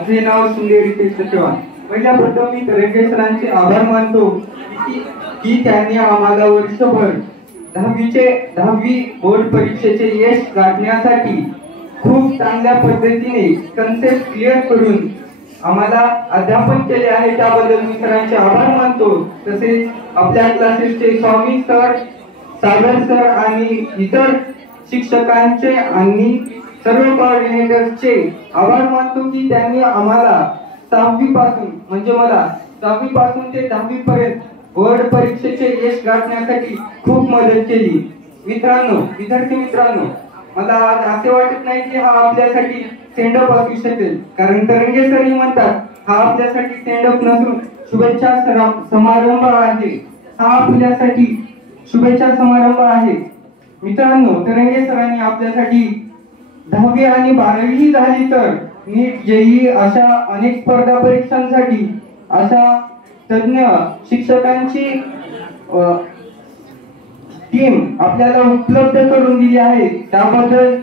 माझे नाव सुंदर रितेश चव्हाण। पहिल्या प्रथम मी तरंगे सरांचे आभार मानतो की त्यांनी आम्हाला वर्षभर 10वी बोर्ड परीक्षेचे यश गाठण्यासाठी खूप चांगल्या पद्धतीने कन्सेप्ट क्लिअर करून आम्हाला अध्यापन केले आहे। त्याबद्दल मी सरांचे आभार मानतो। तसेच आपल्या क्लासेसचे स्वामी सर, सागर सर आणि इतर शिक्षकांचे आणि सर्व कोऑर्डिनेटर्सचे आभार मानतो की त्यांनी आम्हाला 6वी पासून म्हणजे मला 6वी पासून ते 10वी पर्यंत बोर्ड परीक्षेचे यश गाठण्यासाठी खूप मदत केली। विद्यार्थी मित्रांनो, मला आज असे वाटत नाही की हा आपल्यासाठी सेंडअप असू शकेल, कारण तरंगे सरही म्हणतात हा आपल्यासाठी सेंडअप नसून शुभेच्छा समारंभ आहे। हा आपल्यासाठी शुभेच्छा समारंभ आहे। मित्रांनो, तरंगे सरांनी आपल्यासाठी 10वी आणि 12वी झाली तर नीट, जेईई अशा अनेक स्पर्धा परीक्षांसाठी अशा तज्ञ शिक्षकांची टीम आपल्याला उपलब्ध करून दिली आहे। त्याबद्दल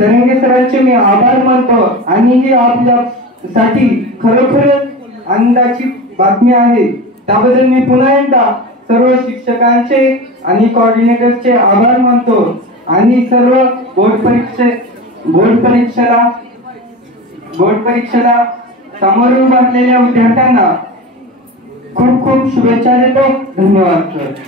तरंगे सरांचे मी आभार मानतो आणि ही आपल्यासाठी खरोखरच आनंदाची बातमी आहे। त्याबद्दल मी पुन्हा एकदा सर्व शिक्षकांचे आणि कोऑर्डिनेटर्सचे आभार मानतो आणि सर्व बोर्ड परीक्षेला सामोरे उभं असलेल्या विद्यार्थ्यांना खूप खूप शुभेच्छा देतो। धन्यवाद सर।